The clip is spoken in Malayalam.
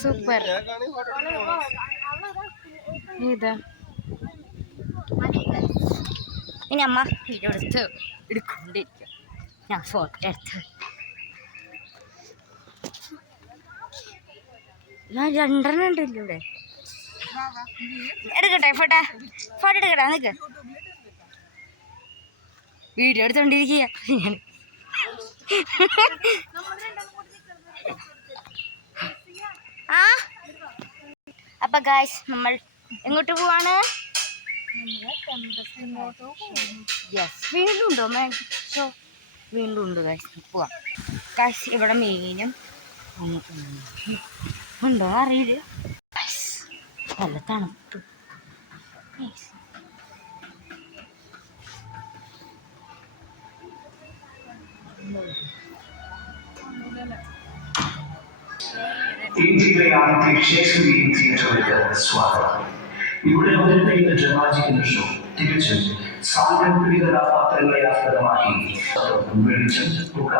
സൂപ്പർ. ഏതാ ഇനി അമ്മ വീഡിയോ എടുക്കൊണ്ടിരിക്കും. ഞാൻ ഫോട്ടോ എടുത്ത് ഞാൻ 2 ഉണ്ടല്ലോ ഇവിടെ. എടുക്കട്ടെ ഫോട്ടോ എടുക്കട്ടെ. നിൽക്ക്, വീഡിയോ എടുത്തോണ്ടിരിക്കുക. ആ അപ്പൊ ഗായ്സ് നമ്മൾ എങ്ങോട്ട് പോവാണ്? വീണ്ടും ഉണ്ടോ ഷോ? വീണ്ടും ഉണ്ട് ഗായ്സ്. പോവാം ഗായ്സ്. ഇവിടെ മീനും ഉണ്ടോ അറിയില്ല. നല്ല തണുപ്പ്. ഇന്ത്യയിലെ ഷേക്സ്പിയൻ തിയേറ്ററിലേക്ക് സ്വാഗതം. ഇവിടെ അവതരിപ്പിക്കുന്ന ഡ്രാമാറ്റിക് ഷോ തികച്ചും സാങ്കല്പിക കഥാപാത്രങ്ങളെ ആസ്പദമാക്കി വെളിച്ചം തുക